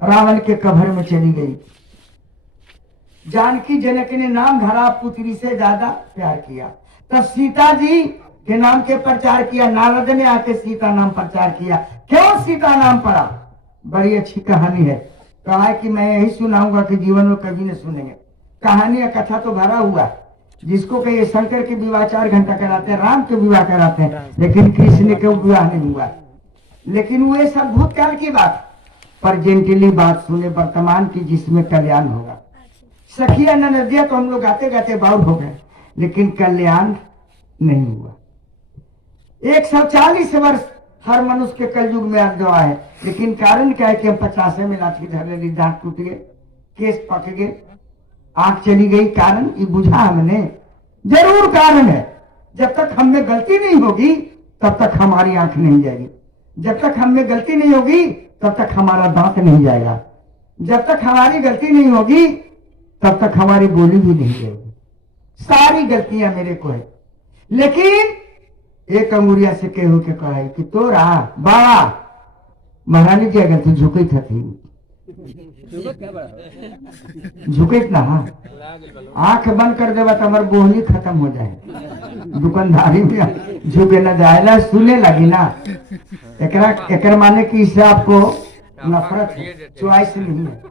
रावण के कब्र में चली गई। जानकी जनक ने नाम धरा, पुत्री से ज्यादा प्यार किया। तब सीता जी के नाम के प्रचार किया। नारद ने आके सीता नाम प्रचार किया। क्यों सीता नाम पड़ा? बड़ी अच्छी कहानी है। कहा है कि मैं यही सुनाऊंगा कि जीवन में कभी न सुनेंगे। कहानी या कथा तो भरा हुआ, जिसको कहिए शंकर के विवाह 4 घंटा कराते हैं, राम के विवाह कराते हैं, लेकिन कृष्ण के विवाह नहीं हुआ। लेकिन वो ये सब भूतकाल की बात, प्रेजेंटली बात सुने वर्तमान की, जिसमें कल्याण होगा। सखिया नदिया तो हम लोग गाते गाते बाउल हो गए, लेकिन कल्याण नहीं हुआ। 140 वर्ष हर मनुष्य के कलयुग में अगवा है, लेकिन कारण क्या है कि हम 50 में लाठी धर ली, दांत टूट गए, केस पक गए, आंख चली गई। कारण ये बुझा हमने, जरूर कारण है। जब तक हम में गलती नहीं होगी तब तक हमारी आंख नहीं जाएगी। जब तक हम में गलती नहीं होगी तब तक हमारा दांत नहीं जाएगा। जब तक हमारी गलती नहीं होगी तब तक हमारी बोली भी नहीं जाएगी। सारी गलतियां मेरे को है। लेकिन एक अंगुरिया से केहू के कहा कि तोरा बाबा महारानी जी अगर तू झुके थी, झुके ना, आंख बंद कर देवा तो हमारी बोहनी खत्म हो जाए। दुकानदारी में झुके न जाए, सुने लगी ना। एकरा माने कि इससे आपको नफरत है, चॉइस नहीं है।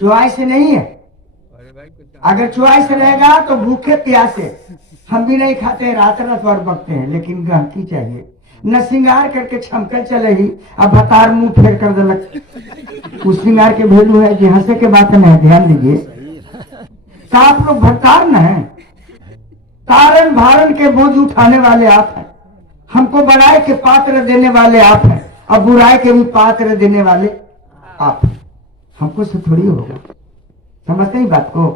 चॉइस नहीं है। अगर चॉइस रहेगा तो भूखे प्यासे हम भी नहीं खाते, रात रात भर बकते हैं, लेकिन गहकी चाहिए। न श्रृंगार करके छमकल चले ही, अब भतार मुंह फेर कर देलक। उस श्रृंगार के वैल्यू है जी, हंसे के बात नहीं, ध्यान दीजिए। तो आप लोग भरतार न है, तारण भारण के बोझ उठाने वाले आप हैं। हमको बनाए के पात्र देने वाले आप हैं, और बुराई के भी पात्र देने वाले आप हैं। हमको से थोड़ी होगा, समझते ही बात को।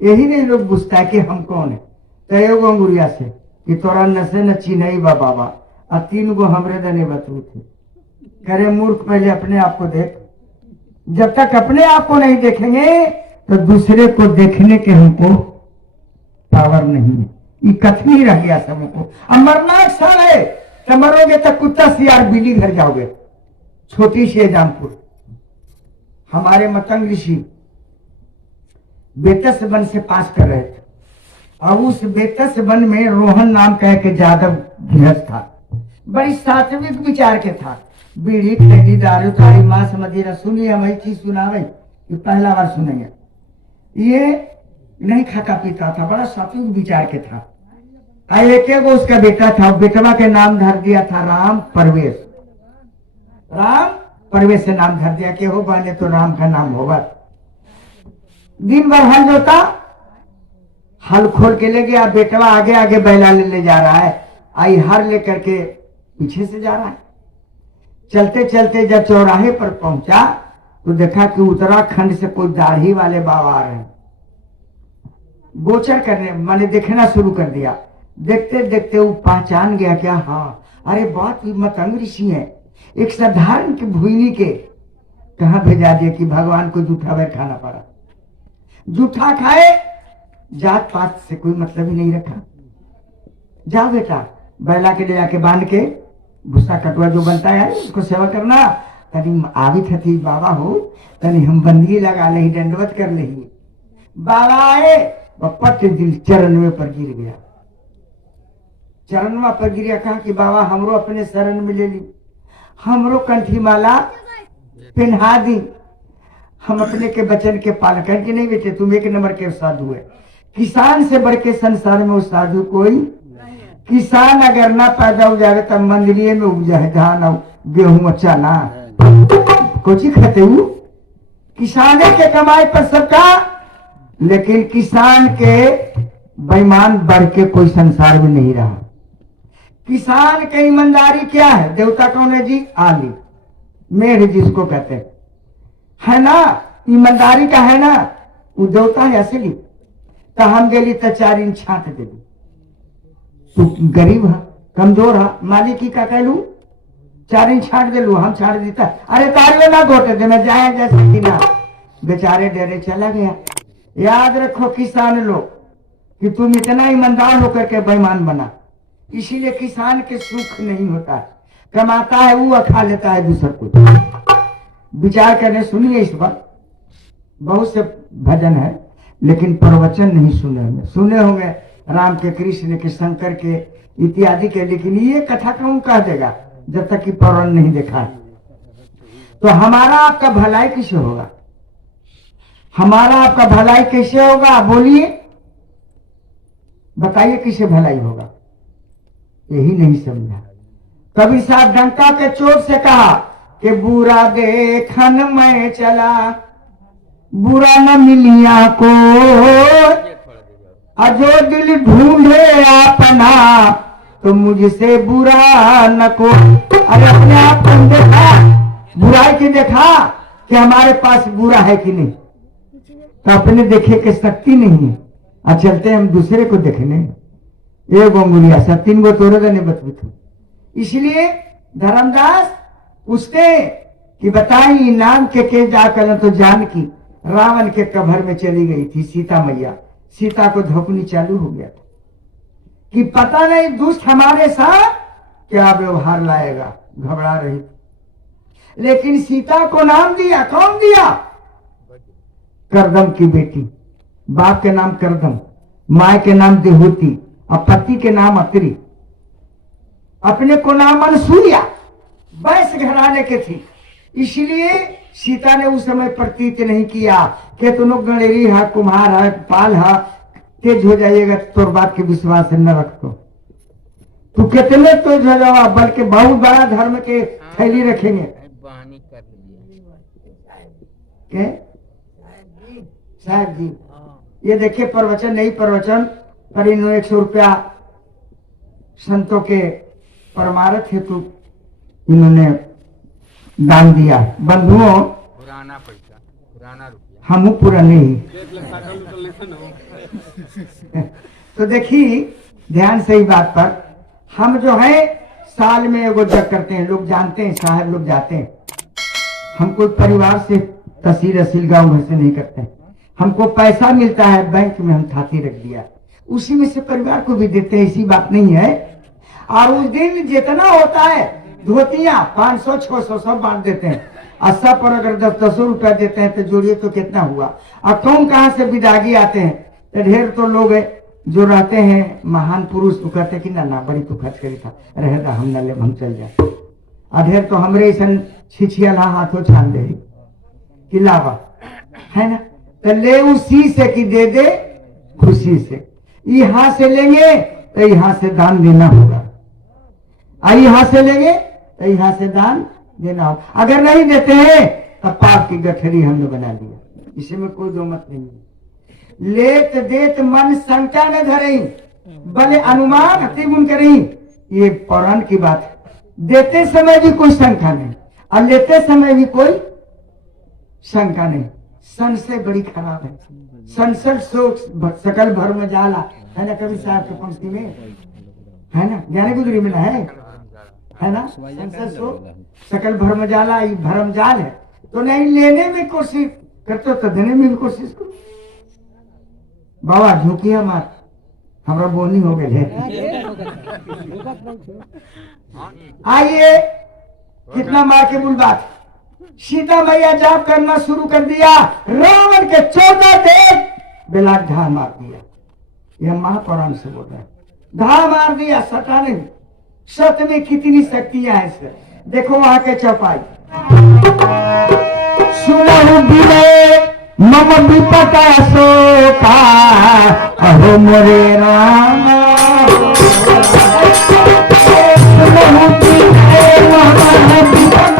यही नहीं लोग पूछता है कि हम कौन है। तय अंगुरिया से कि तोरा नशे न चिन्हई बा बाबा, और 3 गो हमरे दने बतू थे। करे मूर्ख, पहले अपने आप को देख। जब तक अपने आप को नहीं देखेंगे तो दूसरे को देखने के हमको पावर नहीं है। ये कथनी रह गया सबको। अमरनाथ साल है तो मरोगे तो कुत्ता सियार बिल्ली घर जाओगे। छोटी सी एग्जाम्पल, हमारे मतंग ऋषि बेतस वन से पास कर रहे थे, और उस बेतस वन में रोहन नाम कह के यादव गृहस्थ था। बड़ी सात्विक विचार के था। बीड़ी खैली दारू थारी मांस मदिरा। सुनिए, हम चीज सुनावे कि पहला बार सुनेंगे। ये नहीं खाता पीता था, बड़ा सात्विक विचार के था। एक उसका बेटा था, बेटवा के नाम धर दिया था राम परवेश। राम परवेश से नाम धर दिया कि हो बने तो राम का नाम होगा। दिन भर हल जोता, हल खोल के ले गया। बेटवा आगे आगे बैला ले जा रहा है, आई हर लेकर के पीछे से जा रहा है। चलते चलते जब चौराहे पर पहुंचा तो देखा कि उत्तराखंड से कोई दाढ़ी वाले बाबा आ रहे हैं। गोचर करने माने देखना शुरू कर दिया। देखते देखते वो पहचान गया क्या, हाँ अरे बात मतंग ऋषि है। एक साधारण की भूमि के कहा भेजा दिया कि भगवान को जूठा बैठ खाना पड़ा। जूठा खाए, जात पात से कोई मतलब ही नहीं रखा। जा बेटा, बैला के ले जाके बांध के भूसा कटुआ जो बनता है उसको सेवा करना। तनी आवित थी बाबा हो, तनी हम बंदी लगा ले, दंडवत कर ले। बाबा आए, पट दिल चरणवे पर गिर गया। चरणवा पर गिरा, कहा कि बाबा हमरो अपने शरण में ले ली, हमरो कंठी माला पहना दी। हम अपने के बचन के पालन करके नहीं बेटे, तुम 1 नंबर के साधु है। किसान से बढ़ के संसार में उस साधु कोई। किसान अगर ना पैदा हो जाए तब मंदिरिये में उपजा है धान और गेहूं चना कोची खाते हूँ। किसाने के कमाई पर सबका, लेकिन किसान के बेईमान बढ़ के कोई संसार में नहीं रहा। किसान की ईमानदारी क्या है? देवता कौन है जी? आली मेढ़ जिसको कहते हैं, है ना, ईमानदारी का है ना, वो देवता है असली। तो हम गेली तो 4 इंच छाट देली। तू गरीब है, कमजोर है, मालिक ही का कहलू 4 इंच छाट दिलू, हम छाट देता। अरे तारियो ना घोटे दे, मैं जाए जैसे कि ना, बेचारे डेरे चला गया। याद रखो किसान लोग कि तुम इतना ईमानदार होकर के बेईमान बना। इसीलिए किसान के सुख नहीं होता है। कमाता है वो, खा लेता है दूसर को। विचार करने सुनिए इस बात। बहुत से भजन है लेकिन प्रवचन नहीं सुने होंगे राम के, कृष्ण के, शंकर के इत्यादि के, लेकिन ये कथा कौन कह देगा जब तक कि पुराण नहीं देखा। तो हमारा आपका भलाई कैसे होगा? हमारा आपका भलाई कैसे होगा? बोलिए, बताइए किसे भलाई होगा? यही नहीं समझा। कबीर साहब डंका के चोट से कहा कि बुरा देखन मैं चला, बुरा न मिलिया को, अजो दिल ढूंढे अपना तो मुझसे बुरा न को। अरे अपने आप को देखा, बुराई की देखा कि हमारे पास बुरा है कि नहीं, तो अपने देखे के शक्ति नहीं है। और चलते हम दूसरे को देखने, एक अंगुलिया सा 3 गो तोड़े नहीं बतबू। इसलिए धर्मदास पूछते कि बताई नाम के जाकर तो जान की रावण के कब्र में चली गई थी सीता मैया। सीता को धोखनी चालू हो गया था कि पता नहीं दुष्ट हमारे साथ क्या व्यवहार लाएगा, घबरा रही थी। लेकिन सीता को नाम दिया, कौन दिया? करदम की बेटी। बाप के नाम करदम, माँ के नाम देहूती और पति के नाम अत्री। अपने को नाम अनसुईया, वैश्य घराने के थी। इसलिए सीता ने उस समय प्रतीत नहीं किया कि तुम लोग गणेरी है, कुम्हार है, पाल है, तेज हो जाइएगा तो बात के विश्वास न रखो। तू कितने तेज हो जाओ, बल्कि बहुत बड़ा धर्म के थैली रखेंगे। साहब जी ये देखिए प्रवचन नहीं प्रवचन पर इन्होंने 100 रुपया संतों के परमार्थ हेतु इन्होंने दान दिया। बंधुओं, पुराना पैसा, पुराना रुपया, हम पूरा नहीं। तो देखिए ध्यान से ही बात पर, हम जो है साल में एगो जग करते हैं, लोग जानते हैं, साहब लोग जाते हैं। हम कोई परिवार से तहसील असील गांव घर से नहीं करते हैं। हमको पैसा मिलता है बैंक में, हम थाती रख दिया, उसी में से परिवार को भी देते हैं, ऐसी बात नहीं है। और उस दिन जितना होता है धोतियां 500 600 सब बांट देते हैं। और सब पर अगर 10-10 रुपया देते हैं तो जोड़िए तो कितना हुआ। और कौन कहाँ से विदागी आते हैं, तो ढेर तो लोग जो रहते हैं महान पुरुष, तो कहते कि ना बड़ी तो खर्च करी था, रहेगा हम न ले, हम चल जाए। अधेर तो हमरे ऐसा छिछिया हाथों छान दे कि लावा है ना, तो ले उसी से कि दे दे खुशी से। यहाँ से लेंगे तो यहाँ से दान देना होगा, यहाँ से लेंगे तो यहाँ से दान देना होगा। अगर नहीं देते हैं तो पाप की गठरी हमने बना दिया, इसमें कोई दो मत नहीं है। लेत देत मन शंका न धरे, भले अनुमान अति गुण करी। ये पौराण की बात है। देते समय भी कोई शंका नहीं और लेते समय भी कोई शंका नहीं। संशय बड़ी खराब है। संसद शोक सकल भर में जाला, है ना कवि साहब के पंक्ति में, है ना ज्ञानी गुजरी में है ना, संसद शोक सकल भर में जाला, ये भरम जाल है। तो नहीं लेने में कोशिश करते तो देने में भी कोशिश करो। बाबा झुकी हमार हमारा बोनी हो गए। आइए कितना मार के बुल बात। सीता मैया जाप करना शुरू कर दिया, रावण के 14 देख बेलाट धा मार दिया। यह महापुराण से बोल रहे हैं, धा मार दिया, सटा नहीं। सत्य में कितनी शक्तियां है सर। देखो वहां के चौपाई, सुनहु विनय मम विपत शोका, अहो मोरे राम। सुनहु विनय मम विपत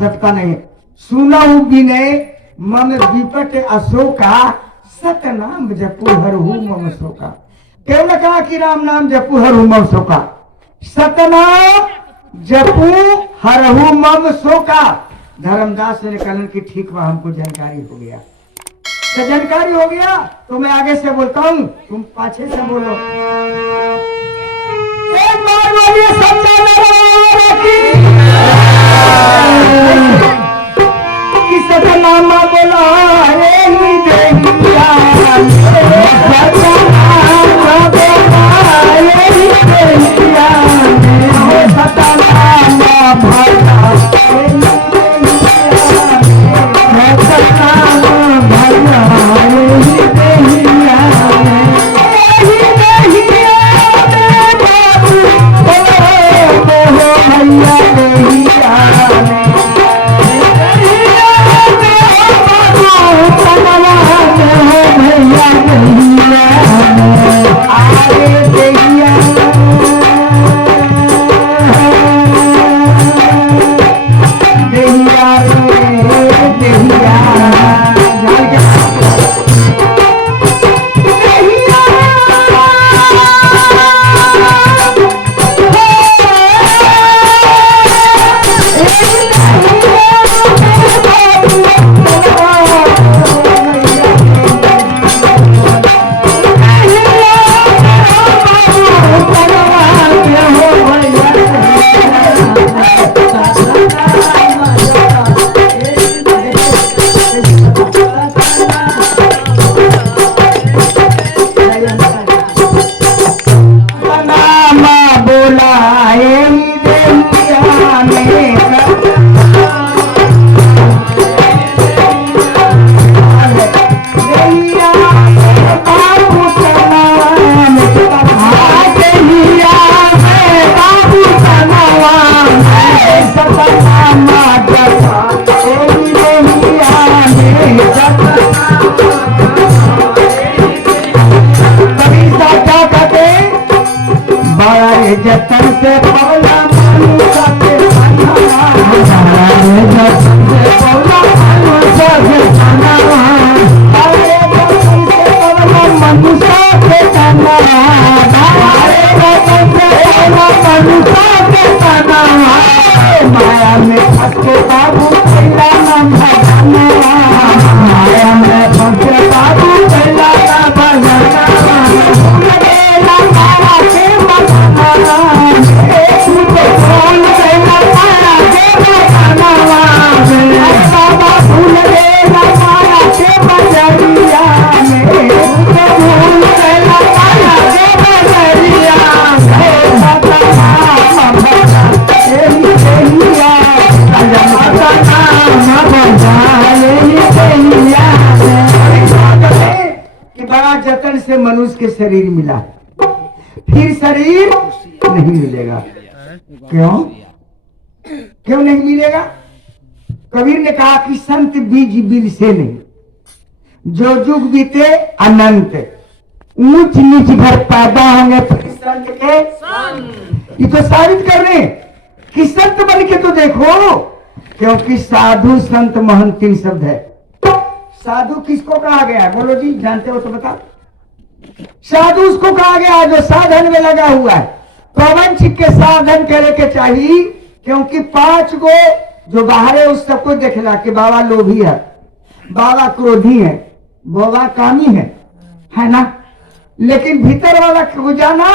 सकता नहीं। सुनहु विनय मम विपट अशोका, सतनाम जपू हरहु मम शोका। क्यों न कहा कि राम नाम जपू हरहु मम शोका, सतनाम जपू हरहु मम शोका। धर्मदास ने कलन की ठीक वह हमको जानकारी हो गया। तो जानकारी हो गया तो मैं आगे से बोलता हूँ, तुम पाछे से बोलो। एक बार बोलिए सच्चा दरबार की सतनाम बोला रे देहिया, सतनाम बोला रे देहिया। बोला यही देहिया में देहिया में बाबू तनावान देहिया में बाबू तनावान सपना माता यही देहिया में कभी साचा कहते बड़ा जतन से पौला मनुष्य के खाना बड़े जतन से पौला मनुष्य के खाना बड़े जतन से पौला मनुष्य के खाना बड़े जतन से पौला मनुष्य के खाना माया में फंस के बाबू पहला नाम भजाना माया में फंस के बाबू पहला नाम भजाना बड़ा जतन से मनुष्य के शरीर मिला, फिर शरीर नहीं मिलेगा। क्यों क्यों नहीं मिलेगा? कबीर ने कहा कि संत बीज बिल से नहीं, जो युग बीते अनंत ऊंच नीच भर पैदा होंगे फिर संत के ये तो साबित कर रहे कि संत बन के तो देखो, क्योंकि साधु संत महंत तीन शब्द है। साधु किसको कहा गया? बोलो जी, जानते हो तो बताओ। साधु उसको कहा गया जो साधन में लगा हुआ है। पवन छिप के साधन करे के चाहिए, क्योंकि 5 गो जो बाहर है उस सबको देखला कि बाबा लोभी है, बाबा क्रोधी है, बाबा कामी है ना। लेकिन भीतर वाला को जाना,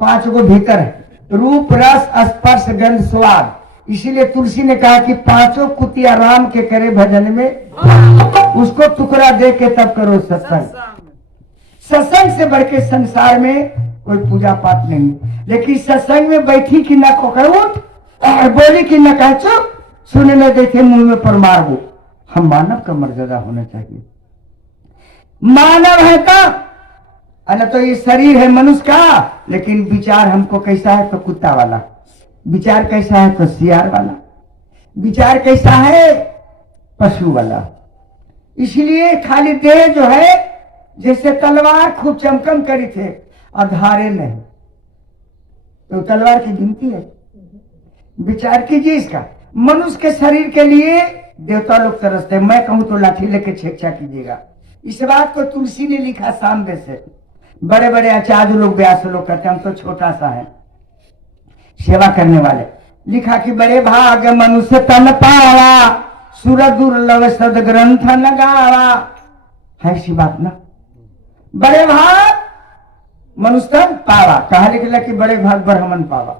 5 गो भीतर है, रूप रस स्पर्श गंध स्वाद। इसीलिए तुलसी ने कहा कि 5 कुतिया राम के करे भजन में, उसको टुकड़ा दे के तब करो सत्संग। सत्संग से बढ़ के संसार में कोई पूजा पाठ नहीं, लेकिन सत्संग में बैठी कि न कोकरूट बोली कि न कह चुप, सुने न देखे मुंह में पर मार वो। हम मानव का मर्यादा होना चाहिए। मानव है तब, न तो ये शरीर है मनुष्य का, लेकिन विचार हमको कैसा है तो कुत्ता वाला, विचार कैसा है तो सियार वाला, विचार कैसा है पशु वाला। इसलिए खाली देह जो है जैसे तलवार खूब चमकम करी थे अधारे नहीं, तो तलवार की गिनती है। विचार कीजिए इसका। मनुष्य के शरीर के लिए देवता लोग तरसते, मैं कहूं तो लाठी लेके छेक्षा कीजिएगा। इस बात को तुलसी ने लिखा सामने से। बड़े बड़े आचार्य लोग व्यास लोग कहते हैं, हम तो छोटा सा है सेवा करने वाले। लिखा कि बड़े भाग मनुष्य तन पावा, सुर दुर्लभ सद ग्रंथ न गावा। है ऐसी बात ना। बड़े भाग मनुष्य तन पावा, कहा लिखला कि बड़े भाग ब्राह्मण पावा,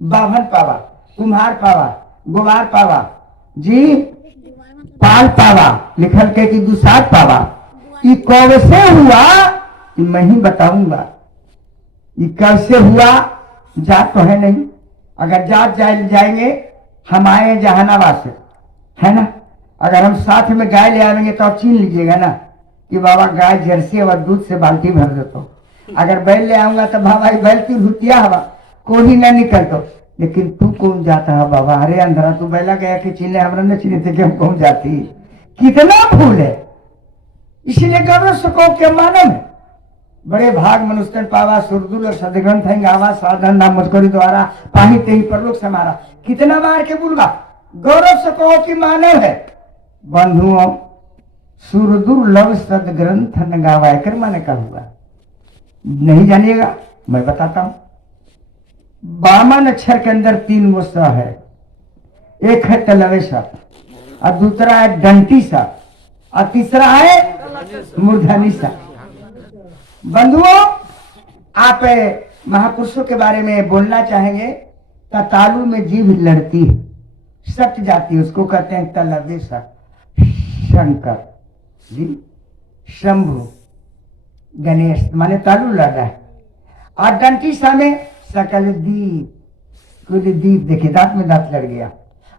बाभन पावा, कुम्हार पावा, गोवार पावा, जी पाल पावा, लिखल के कि दुसाद पावा। ये कैसे हुआ कि मैं ही बताऊंगा। ये कैसे हुआ? जात तो है नहीं। अगर जात जाएंगे, हम आए जहानाबाद से, है ना। अगर हम साथ में गाय ले आएंगे तो आप छीन लीजिएगा ना कि बाबा गाय जर्सी और दूध से बाल्टी भर देतो। अगर बैल ले आऊंगा तो बाबा बैल की भूतिया हवा कोई ना निकल तो। लेकिन तू कौन जाता है बाबा? अरे अंधरा तू बैला गया कि छीने, हमरा न छीने थे कि हम कौन जाती। कितना फूल है। इसलिए गौरव सको के मानव है। बड़े भाग मनुष्य पावा, सुरदुल और सदग्रंथ है गावा, साधन नाम मुझकोरी द्वारा पाही ते ही परलोक से हमारा। कितना बार के बोलवा गौरव सको की मानव है। बंधुओं, सुरदुर्लभ सदग्रंथ न गावा कर माने का हुआ नहीं जानिएगा, मैं बताता हूं। 52 अक्षर के अंदर 3 गो स है। एक है तलवे सा, और दूसरा है डंटी सा, और तीसरा है मूर्धनी सा। बंधुओं, आप महापुरुषों के बारे में बोलना चाहेंगे तो तालू में जीभ लड़ती है, सट जाती है, उसको कहते हैं तलवे सा। शंकर जी, शंभु, गणेश माने तालू लड़ रहा है। और डंटी सा में सकल दीप, कुल दीप देखे, दांत में दांत लड़ गया।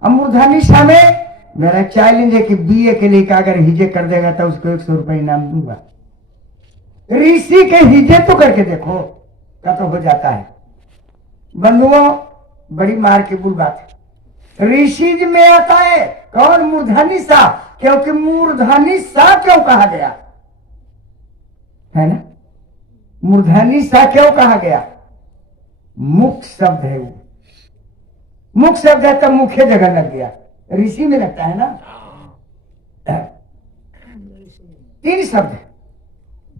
अब मूर्धनी सा में मेरा चैलेंज है कि बीए के लिए अगर हिजे कर देगा तो उसको 100 रुपये इनाम दूंगा। ऋषि के हिजे तो करके देखो, का तो हो जाता है। बंधुओं, बड़ी मार की बुल बात है। ऋषि में आता है कौन? मूर्धनी सा। क्योंकि मूर्धनी सा क्यों कहा गया है ना? मूर्धनी सा क्यों कहा गया? मुख शब्द है वो, मुख शब्द है, तब मुख्य जगह लग गया। ऋषि में लगता है ना। 3 शब्द है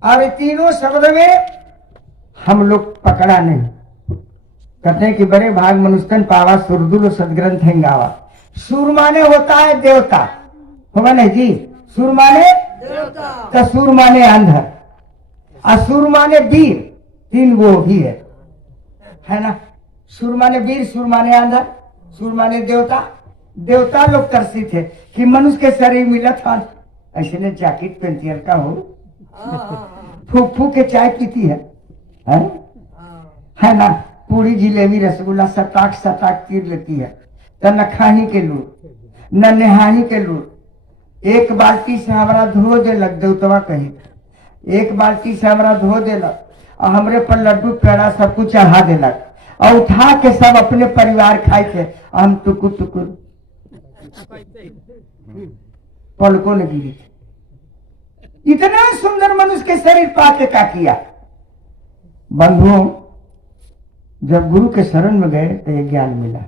और तीनों शब्द में हम लोग पकड़ा नहीं। कहते हैं कि बड़े भाग मनुष्यन पावा सुरदुल सदग्रंथ है गावा। सुर माने होता है देवता, होगा नहीं जी? सुर माने देवता, तो सुर माने अंधर, असुर माने वीर, 3 वो भी है ना? सुर माने वीर, सुर माने अंधर, सुर माने देवता। देवता लोग तरसी थे कि मनुष्य के शरीर मिला था, ऐसे ने जैकेट पहनती है का हो, फूक फूक के चाय पीती है ना? पूरी जिलेबी रसगुल्ला सटाक सटाक तीर लेती है, तो न खाही के लूट न नहाही के लूट। एक बाल्टी से हमारा धो देलक देवतवा कही, एक बाल्टी से हमारा धो देलक और हमरे पर लड्डू पेड़ा सब कुछ चढ़ा देलक और उठा के सब अपने परिवार खाए थे। हम टुकुर टुकुर पलकों ने गिरी थी। इतना सुंदर मनुष्य के शरीर पाके का किया। बंधुओं, जब गुरु के शरण में गए तो ये ज्ञान मिला,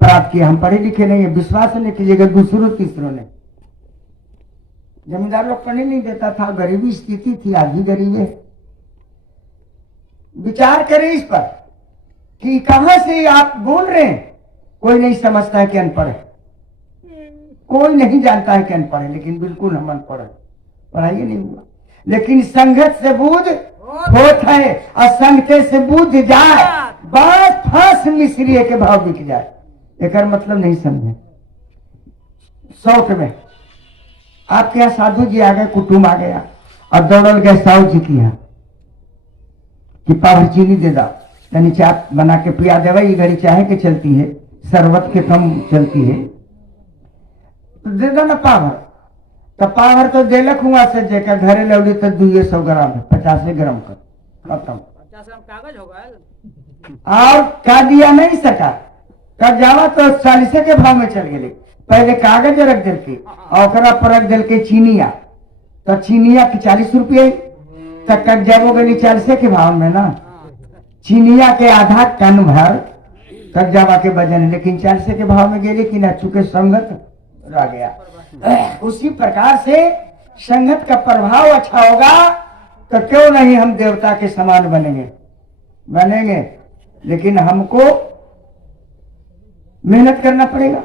प्राप्त किया। हम पढ़े लिखे नहीं है, विश्वास नहीं कीजिएगा दूसरों तीसरों ने। जमींदार लोग पढ़ने नहीं देता था, गरीबी स्थिति थी, आज भी गरीब है। विचार करें इस पर कि कहां से आप बोल रहे हैं। कोई नहीं समझता है कि अनपढ़ है, कोई नहीं जानता है कि अनपढ़ है, लेकिन बिल्कुल हम अनपढ़ है, पढ़ाई नहीं हुआ। लेकिन संगत से बुध होत है और संगते से बुध जाए, बात फांस मिश्रिय के भाव बिक जाए। एक मतलब नहीं समझे। शौक में आपके यहाँ साधु जी आ गए, कुटुंब आ गया और दौड़ल गए साहु जी की यहाँ कि पाभर चीनी दे दो, यानी चाय बना के पिया देवा। ये घड़ी चाहे के चलती है, शरबत के कम चलती है, तो दे दो ना पाभर। तो पाभर तो देलक हुआ से जेकर घरे लौड़ी तो 200 ग्राम है, 50 ग्राम का खत्म। 50 ग्राम कागज होगा और का दिया नहीं सका, कब जावा तो 40 के भाव में चल गए। पहले कागज रख देलके और ओकरा पर रख देलके चीनिया, तो चीनिया के 40 रुपये तक कब जाबो गली 40 के भाव में ना। चीनिया के आधा टन भर तक जावा के वजन, लेकिन 40 के भाव में गेले कि ना, चूंकि संगत रह गया। उसी प्रकार से संगत का प्रभाव अच्छा होगा तो क्यों नहीं हम देवता के समान बनेंगे। लेकिन हमको मेहनत करना पड़ेगा,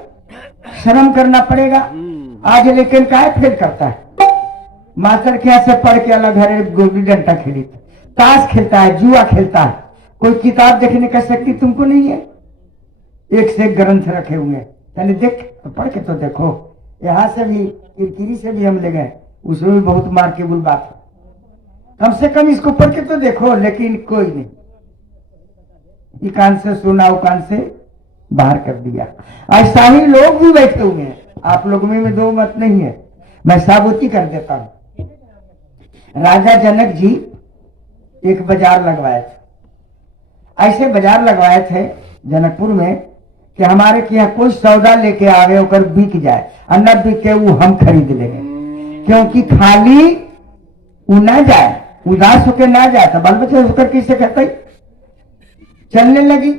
श्रम करना पड़ेगा। आज लेकिन काय फेल करता है, मास्टर के यहाँ से पढ़ के अलग घरे गोली डंडा खेली, ताश खेलता है, जुआ खेलता है। कोई किताब देखने का शक्ति तुमको नहीं है। एक से एक ग्रंथ रखे हुए हैं, यानी देख तो पढ़ के तो देखो। यहाँ से भी किरकिरी से भी हम ले गए, उसमें भी बहुत मार के बुल बात है। कम से कम इसको पढ़ के तो देखो, लेकिन कोई नहीं। ये कान से सुना, वो कान से बाहर कर दिया। ऐसा ही लोग भी बैठे हुए हैं, आप लोगों में 2 मत नहीं है, मैं साबुती कर देता हूं। राजा जनक जी एक बाजार लगवाए थे, ऐसे बाजार लगवाए थे जनकपुर में कि हमारे के यहाँ कोई सौदा लेके आवे और बिक जाए और न बिके वो हम खरीद लेंगे, क्योंकि खाली वो ना जाए, उदास होकर ना जाए तो बाल बच्चे होकर किसे कहते। चलने लगी,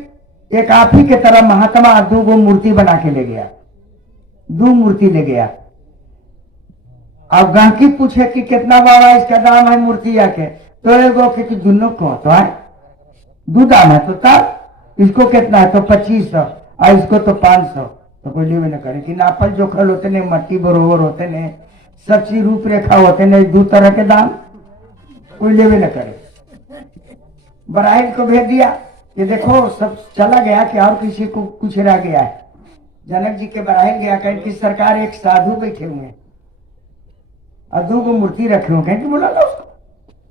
एक आप ही के तरह महात्मा 2 मूर्ति बना के ले गया, 2 मूर्ति ले गया। अब गांकी पूछे कि कितना बाबा इसका दाम है मूर्ति आके, तो एगो कि दोनों को तो है 2 दाम है, तो तब इसको कितना है, तो 2500 और इसको तो 500। तो कोई लेवे न करे कि नापल जोखल होते ने, मट्टी बरोबर होते ने, सब चीज रूपरेखा होते ने, 2 तरह के दाम, कोई लेवे न करे। बराहिल को भेज दिया, ये देखो सब चला गया कि और किसी को कुछ रह गया है। जनक जी के बराहिल गया, कहीं की सरकार एक साधु बैठे हुए हैं और 2 मूर्ति रखे हुए, कहीं कि बोला लो उसको,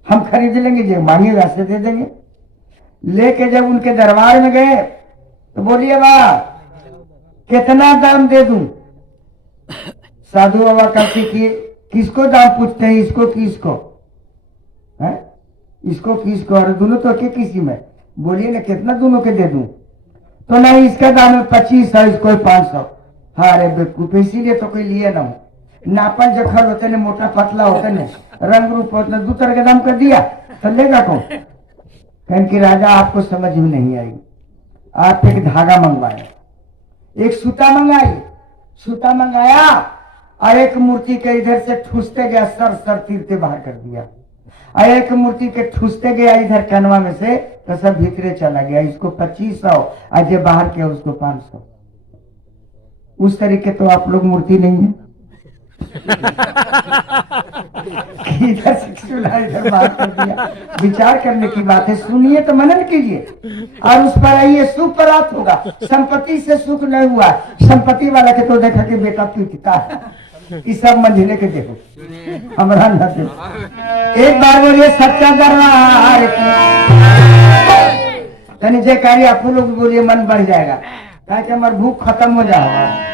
हम खरीद लेंगे, जो मांगे वैसे दे देंगे। लेके जब उनके दरबार में गए तो बोलिए वाह कितना दाम दे दूं? साधु बाबा कहते कि किसको दाम पूछते हैं, इसको किसको है, इसको किसको, और दोनों तो के किसी में, बोलिए ना कितना दोनों के दे दूं? तो नहीं इसका दाम है 2500, इसको 500। हाँ अरे बेवकूफ, इसीलिए तो कोई लिए ना हो, नापल जखल होते ने, मोटा पतला होते ने, रंग रूप होते, दो तरह के दाम कर दिया तो लेगा कौन? कहें कि राजा आपको समझ में नहीं आई, आप एक धागा मंगवाए, एक सूता मंगाई, सूता मंगाया और एक मूर्ति के इधर से ठूसते गया, सर तीरते बाहर कर दिया, और एक मूर्ति के ठूसते गया इधर कनवा में से तो सब भीतरे चला गया। इसको 2500 और जो बाहर किया उसको 500। उस तरीके तो आप लोग मूर्ति नहीं है इधर से चूल्हा इधर बाहर कर दिया। विचार करने की बात है, सुनिए तो मनन कीजिए और उस पर आइए, सुख प्राप्त होगा। संपत्ति से सुख नहीं हुआ, संपत्ति वाला के तो देखा कि बेटा पीटता है, इस सब मंझिले के देखो हमारा न देखो। एक बार बोलिए सच्चा दरबार तनी जे कार्य आप लोग बोलिए, मन बढ़ जाएगा, ताकि हमारी भूख खत्म हो जाएगा।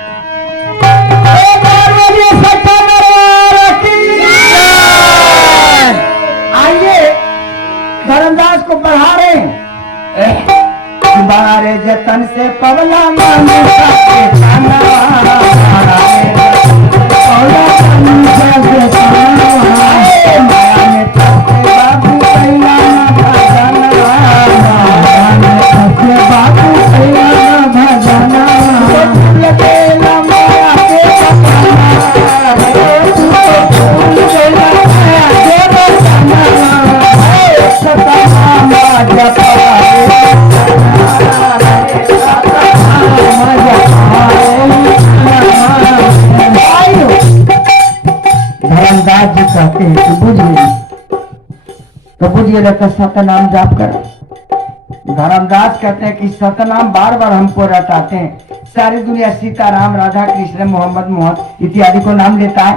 आइए धर्मदास को बढ़ा रहे हैं, बारे जतन से पवला धर्मदास जी कहते हैं कि बुझिए तो बुझिए रहता सतनाम जाप करो। धर्मदास कहते हैं कि सतनाम बार बार हमको रटाते हैं, सारी दुनिया सीताराम राधा कृष्ण मोहम्मद मोहम्मद इत्यादि को नाम लेता है।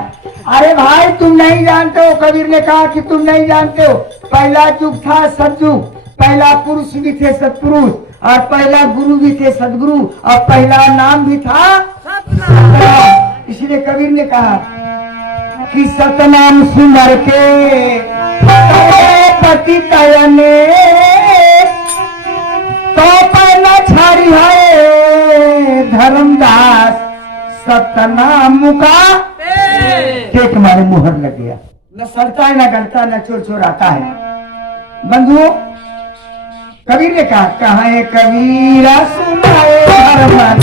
अरे भाई तुम नहीं जानते हो, कबीर ने कहा कि तुम नहीं जानते हो, पहला युग था सतयुग, पहला पुरुष भी थे सतपुरुष, और पहला गुरु भी थे सदगुरु, और पहला नाम भी था सतनाम। इसलिए कबीर ने कहा कि सतनाम सुमर के पति तयने तो पहला छाड़ी है धर्मदास सतनाम का टेक मारे मुहर लग गया, न सड़ता है न गलता न चोर चोर आता है। बंधुओं कबीर ने कहा है कबीरा सुनाए धर्मदास